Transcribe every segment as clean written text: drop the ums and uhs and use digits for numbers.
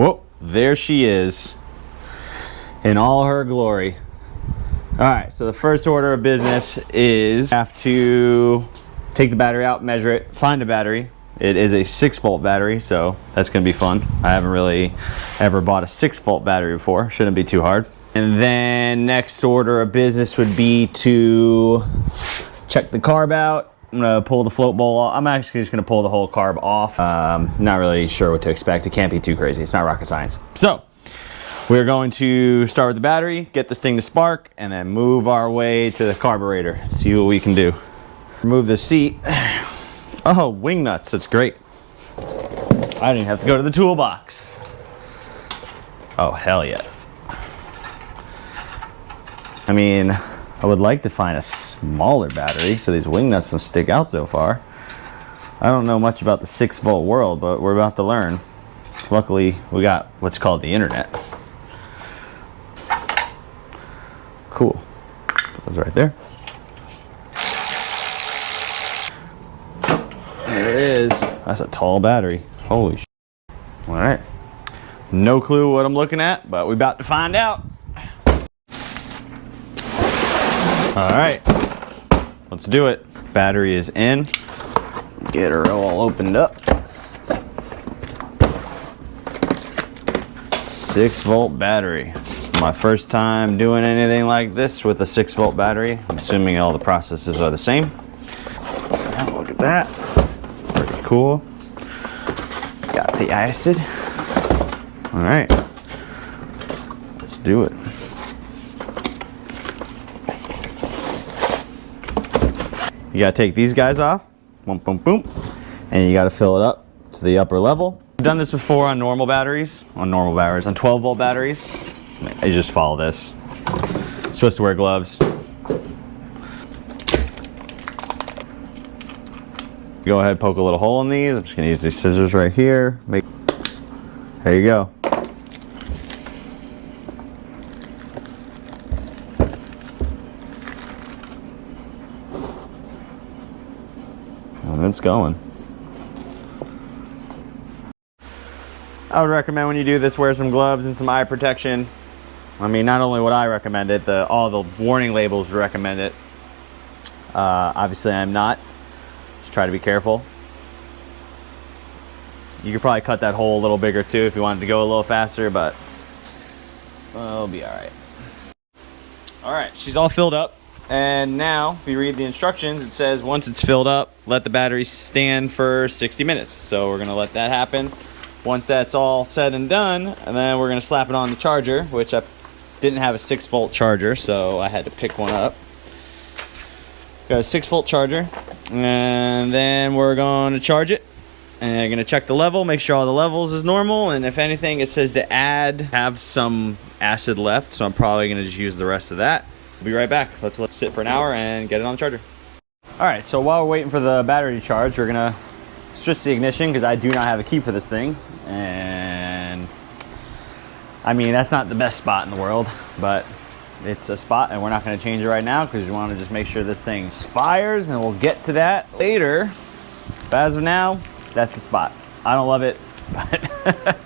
Whoa, there she is in all her glory. All right, so the first order of business is have to take the battery out, measure it, find a battery. It is a 6-volt battery, so that's gonna be fun. I haven't really ever bought a 6-volt battery before. Shouldn't be too hard. And then next order of business would be to check the carb out. I'm gonna pull the float bowl off. I'm actually just gonna pull the whole carb off. Not really sure what to expect. It can't be too crazy. It's not rocket science. So we're going to start with the battery, get this thing to spark, and then move our way to the carburetor. See what we can do. Remove the seat. Oh, wing nuts. That's great. I didn't have to go to the toolbox. Oh, hell yeah. I mean, I would like to find a smaller battery so these wing nuts don't stick out so far. I don't know much about the 6-volt world, but we're about to learn. Luckily, we got what's called the internet. Cool. Goes right there. There it is. That's a tall battery. Holy shit. All right. No clue what I'm looking at, but we're about to find out. All right. Let's do it. Battery is in. Get her all opened up. 6-volt battery. My first time doing anything like this with a 6-volt battery. I'm assuming all the processes are the same. Look at that. Pretty cool. Got the acid. All right. Let's do it. You gotta take these guys off. Boom, boom, boom. And you gotta fill it up to the upper level. I've done this before on normal batteries. On 12-volt batteries. You just follow this. You're supposed to wear gloves. Go ahead, poke a little hole in these. I'm just gonna use these scissors right here. There you go. And it's going. I would recommend when you do this, wear some gloves and some eye protection. I mean, not only would I recommend it, all the warning labels recommend it. Obviously, I'm not. Just try to be careful. You could probably cut that hole a little bigger too if you wanted to go a little faster, but it'll be all right. All right, she's all filled up. And now, if you read the instructions, it says once it's filled up, let the battery stand for 60 minutes. So we're gonna let that happen. Once that's all said and done, and then we're gonna slap it on the charger, which I didn't have a 6-volt charger, so I had to pick one up. Got a 6-volt charger, and then we're going to charge it. And I'm gonna check the level, make sure all the levels is normal, and if anything, it says to have some acid left, so I'm probably gonna just use the rest of that. We'll be right back. Let's let it sit for an hour and get it on the charger. All right, so while we're waiting for the battery to charge, we're gonna switch the ignition because I do not have a key for this thing. And I mean, that's not the best spot in the world, but it's a spot and we're not gonna change it right now because we wanna just make sure this thing fires, and we'll get to that later. But as of now, that's the spot. I don't love it, but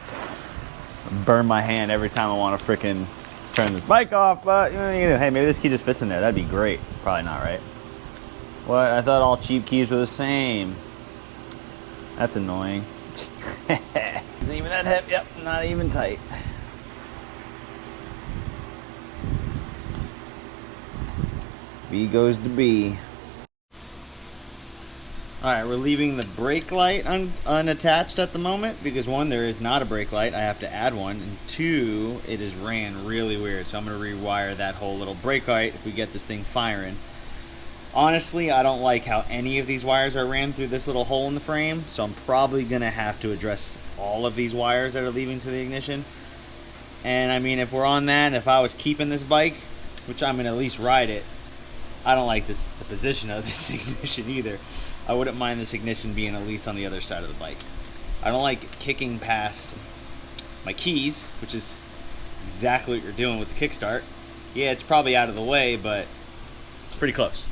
burn my hand every time I wanna frickin' turn this bike off, but you know, hey, maybe this key just fits in there. That'd be great. Probably not, right? What? I thought all cheap keys were the same. That's annoying. Isn't even that heavy. Yep, not even tight. B goes to B. Alright, we're leaving the brake light unattached at the moment because 1, there is not a brake light. I have to add one. And 2, it is ran really weird. So I'm going to rewire that whole little brake light if we get this thing firing. Honestly, I don't like how any of these wires are ran through this little hole in the frame. So I'm probably going to have to address all of these wires that are leading to the ignition. And I mean, if we're on that, if I was keeping this bike, which I'm going to at least ride it, I don't like the position of this ignition either. I wouldn't mind this ignition being at least on the other side of the bike. I don't like kicking past my keys, which is exactly what you're doing with the kickstart. Yeah, it's probably out of the way, but it's pretty close.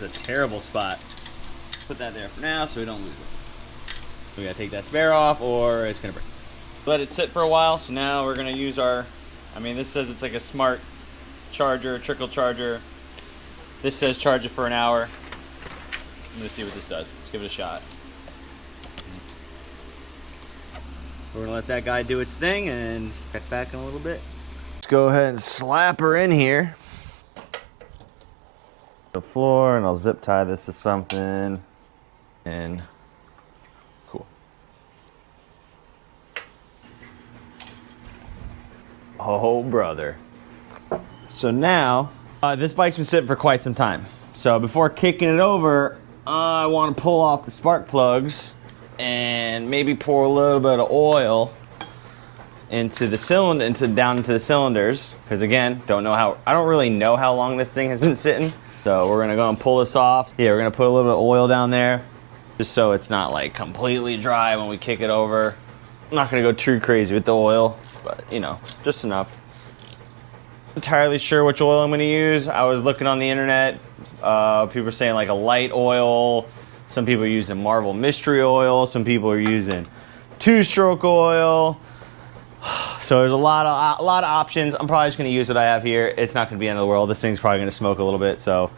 It's a terrible spot. put that there for now so we don't lose it. We gotta take that spare off or it's gonna break. Let it sit for a while, so now we're gonna use our, I mean, this says it's like a smart charger, trickle charger. This says charge it for an hour. I'm gonna see what this does. Let's give it a shot. We're gonna let that guy do its thing and check back in a little bit. Let's go ahead and slap her in here. The floor, and I'll zip tie this to something. And cool. Oh, brother. So now, this bike's been sitting for quite some time. So before kicking it over, I want to pull off the spark plugs and maybe pour a little bit of oil into the cylinder, down into the cylinders. Because again, I don't really know how long this thing has been sitting. So we're gonna go and pull this off. Yeah, we're gonna put a little bit of oil down there, just so it's not like completely dry when we kick it over. I'm not gonna go too crazy with the oil, but you know, just enough. I'm entirely sure which oil I'm gonna use. I was looking on the internet. People are saying like a light oil. Some people are using Marvel Mystery Oil. Some people are using two-stroke oil. So there's a lot of options. I'm probably just gonna use what I have here. It's not gonna be the end of the world. This thing's probably gonna smoke a little bit, so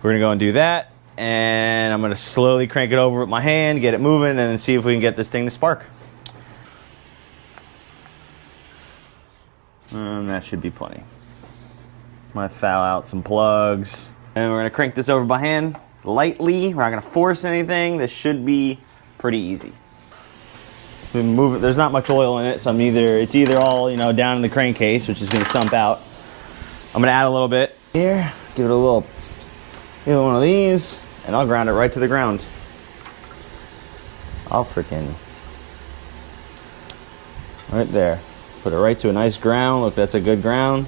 we're gonna go and do that. And I'm gonna slowly crank it over with my hand, get it moving, and then see if we can get this thing to spark. That should be plenty. Might foul out some plugs. And we're gonna crank this over by hand, lightly. We're not gonna force anything. This should be pretty easy. We move it. There's not much oil in it, so it's either all, you know, down in the crankcase, which is gonna sump out. I'm gonna add a little bit here, give it a little, one of these, and I'll ground it right to the ground. I'll freaking right there. Put it right to a nice ground. Look, that's a good ground.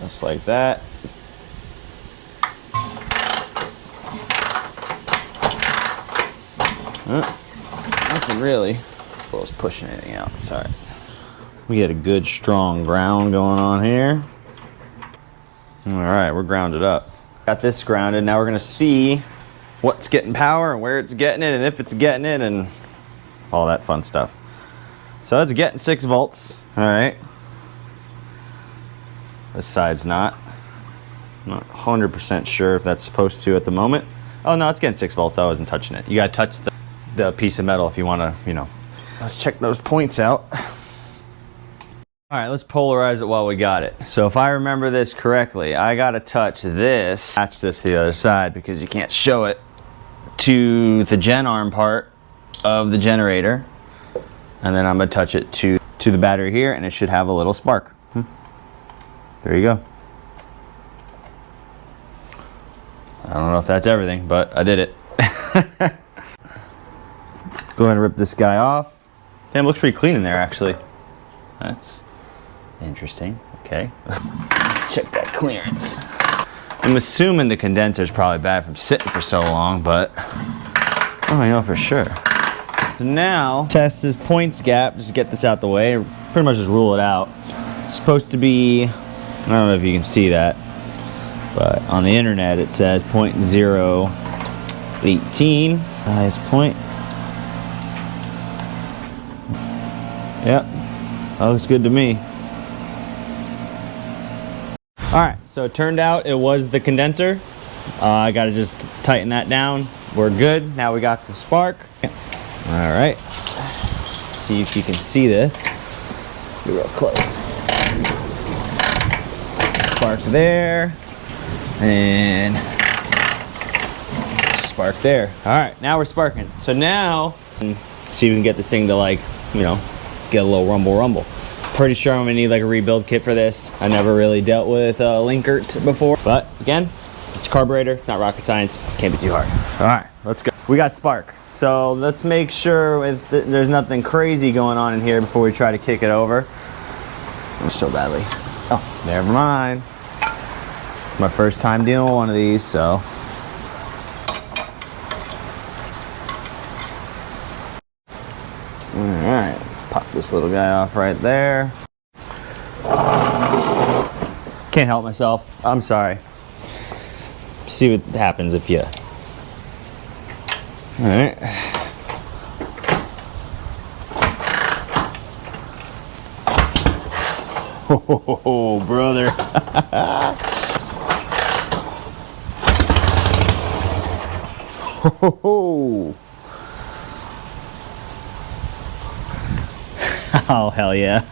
Just like that. Nothing really. I was pushing anything out. Sorry. We get a good strong ground going on here. Alright, we're grounded up. Got this grounded. Now we're going to see what's getting power and where it's getting it and if it's getting it and all that fun stuff. So it's getting 6 volts. Alright. This side's not. I'm not 100% sure if that's supposed to at the moment. Oh no, it's getting 6 volts. I wasn't touching it. You got to touch the piece of metal if you want to, you know. Let's check those points out. All right, let's polarize it while we got it. So if I remember this correctly, I got to touch this, attach this to the other side because you can't show it, to the gen arm part of the generator. And then I'm going to touch it to the battery here, and it should have a little spark. There you go. I don't know if that's everything, but I did it. Go ahead and rip this guy off. Damn, looks pretty clean in there, actually. That's interesting. Okay. Let's check that clearance. I'm assuming the condenser's probably bad from sitting for so long, but I don't know for sure. So now, test this points gap, just to get this out the way. Pretty much just rule it out. It's supposed to be, I don't know if you can see that, but on the internet it says 0.018. Highest point. Yep, that looks good to me. Alright, so it turned out it was the condenser. I gotta just tighten that down. We're good. Now we got some spark. Alright, see if you can see this. Be real close. Spark there. And spark there. Alright, now we're sparking. So now, see if we can get this thing to, like, you know, get a little rumble. Pretty sure I'm gonna need like a rebuild kit for this. I never really dealt with Linkert before, but again, it's a carburetor. It's not rocket science. Can't be too hard. All right, let's go. We got spark, so let's make sure there's nothing crazy going on in here before we try to kick it over. So badly. Oh, never mind. It's my first time dealing with one of these, so. All right. Pop this little guy off right there. Can't help myself. I'm sorry. See what happens if you... Alright. Oh, brother. Oh, hell yeah.